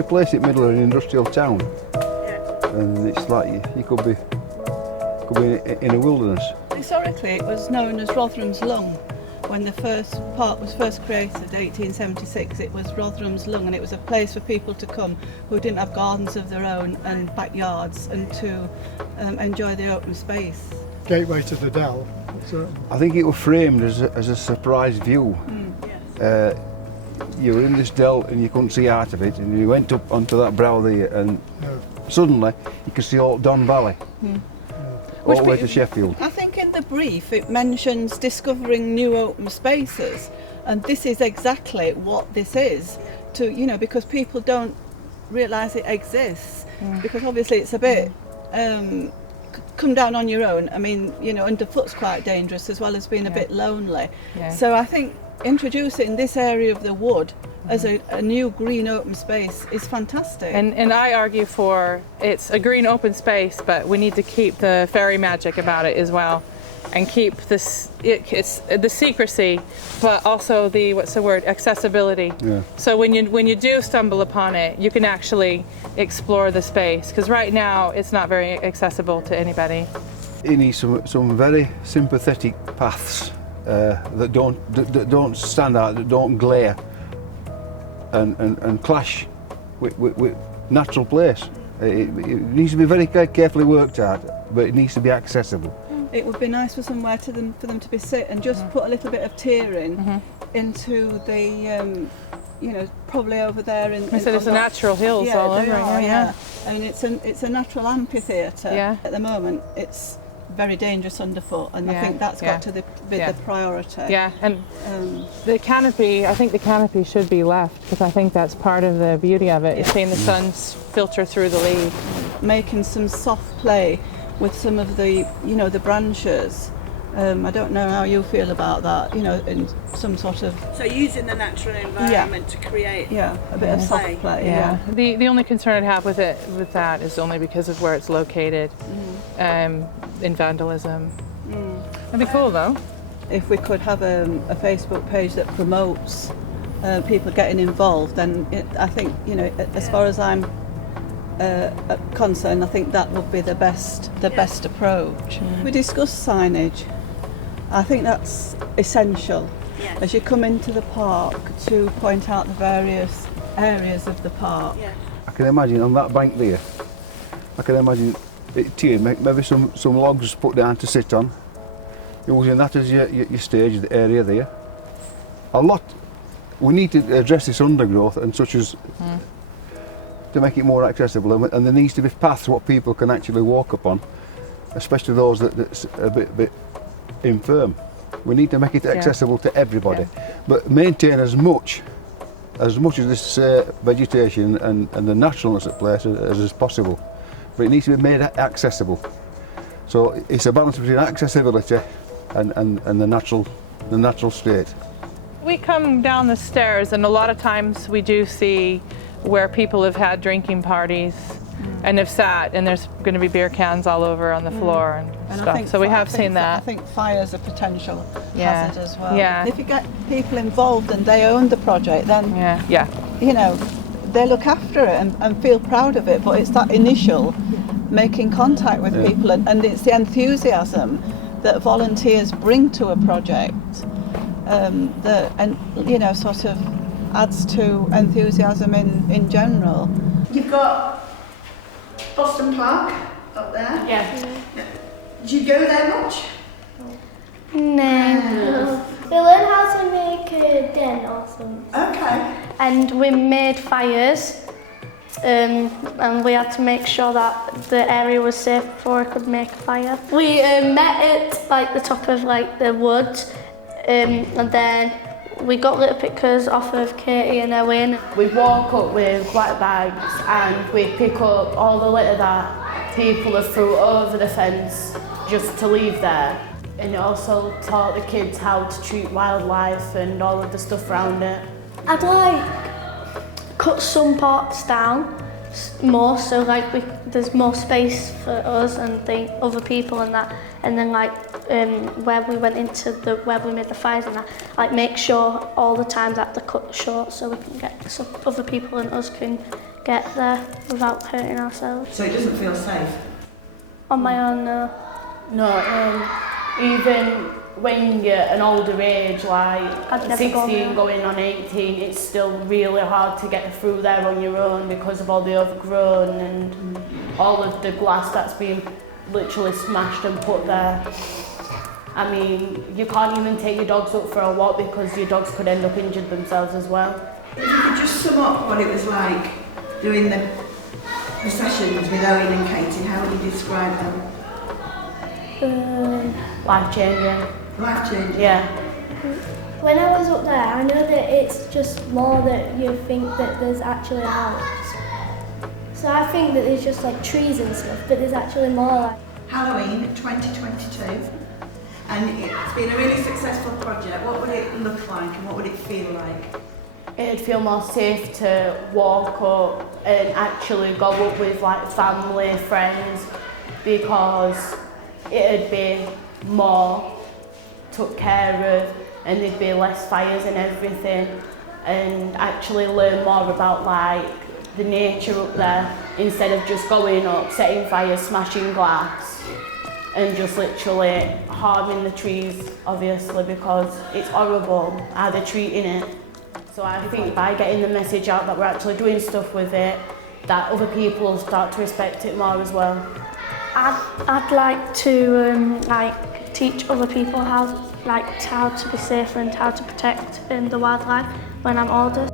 a place in the middle of an industrial town, and it's like you could be in a wilderness. Historically, it was known as Rotherham's Lung. When the first park was first created, 1876, it was Rotherham's Lung, and it was a place for people to come who didn't have gardens of their own and backyards, and to enjoy the open space. Gateway to the Dell. I think it was framed as a surprise view. You were in this dell and you couldn't see out of it, and you went up onto that brow there, and suddenly you could see all Don Valley. All the way to Sheffield. I think in the brief it mentions discovering new open spaces, and this is exactly what this is. Because people don't realise it exists, because obviously it's a bit come down on your own. I mean, underfoot's quite dangerous as well as being a bit lonely. So I think introducing this area of the wood as a new green open space is fantastic. And I argue for it's a green open space, but we need to keep the fairy magic about it as well, and keep it's the secrecy, but also the accessibility. So when you do stumble upon it, you can actually explore the space, because right now it's not very accessible to anybody. You need some very sympathetic paths that don't stand out, that don't glare and clash with natural place. It needs to be very carefully worked out, but it needs to be accessible. It would be nice for somewhere for them to be sit and just put a little bit of tiering into the, probably over there in. So there's the natural hills all over. Yeah. I mean, it's a natural amphitheatre. At the moment, it's very dangerous underfoot, and I think that's got to be the priority. Yeah, and the canopy, I think the canopy should be left, because I think that's part of the beauty of it, is seeing the sun filter through the leaves. Making some soft play with some of the, the branches. I don't know how you feel about that, in some sort of... So using the natural environment to create a bit of soft play. The only concern I'd have with that is only because of where it's located, in vandalism. That'd be cool though. If we could have a Facebook page that promotes people getting involved, then I think, as far as I'm concerned, I think that would be the best approach. We discussed signage. I think that's essential as you come into the park, to point out the various areas of the park. I can imagine on that bank there, I can imagine maybe some logs put down to sit on, using that as your stage, the area there. We need to address this undergrowth and such as to make it more accessible, and there needs to be paths what people can actually walk upon, especially those that's a bit infirm. We need to make it accessible to everybody, but maintain as much as this vegetation and the naturalness at place as possible. But it needs to be made accessible. So it's a balance between accessibility and the natural state. We come down the stairs, and a lot of times we do see where people have had drinking parties and have sat, and there's going to be beer cans all over on the floor and stuff. So we have seen that. I think fire's a potential hazard as well. If you get people involved and they own the project, then they look after it and feel proud of it. But it's that initial making contact with people, and it's the enthusiasm that volunteers bring to a project that sort of adds to enthusiasm in general. You've got Boston Park up there. Yeah. Do you go there much? No. We learned how to make a den or something. Okay. And we made fires, and we had to make sure that the area was safe before we could make a fire. We met at the top of the woods, and then we got little pictures off of Katie and Owen. We'd walk up with black bags and we'd pick up all the litter that people have threw over the fence just to leave there. And it also taught the kids how to treat wildlife and all of the stuff around it. I'd cut some parts down more, so there's more space for us and other people and that, and then where we went into where we made the fires and that, make sure all the times that they're cut short so we can get, so other people and us can get there without hurting ourselves. So it doesn't feel safe? On my own, no. No, even when you're an older age, like I'd never 16 go there. going on 18, it's still really hard to get through there on your own because of all the overgrown and all of the glass that's been literally smashed and put there. I mean, you can't even take your dogs up for a walk because your dogs could end up injured themselves as well. If you could just sum up what it was like doing the sessions with Owen and Katie, how would you describe them? Life-changing. Life-changing? Yeah. When I was up there, I know that it's just more that you think that there's actually a house. So I think that there's just like trees and stuff, but there's actually more like... Halloween 2022, and it's been a really successful project. What would it look like and what would it feel like? It'd feel more safe to walk up and actually go up with like family, friends, because it'd be more took care of and there'd be less fires and everything, and actually learn more about like the nature up there instead of just going up, setting fires, smashing glass and just literally harming the trees, obviously, because it's horrible how they're treating it. So I think by getting the message out that we're actually doing stuff with it, that other people start to respect it more as well. I'd like to like teach other people how to be safer and how to protect the wildlife when I'm older.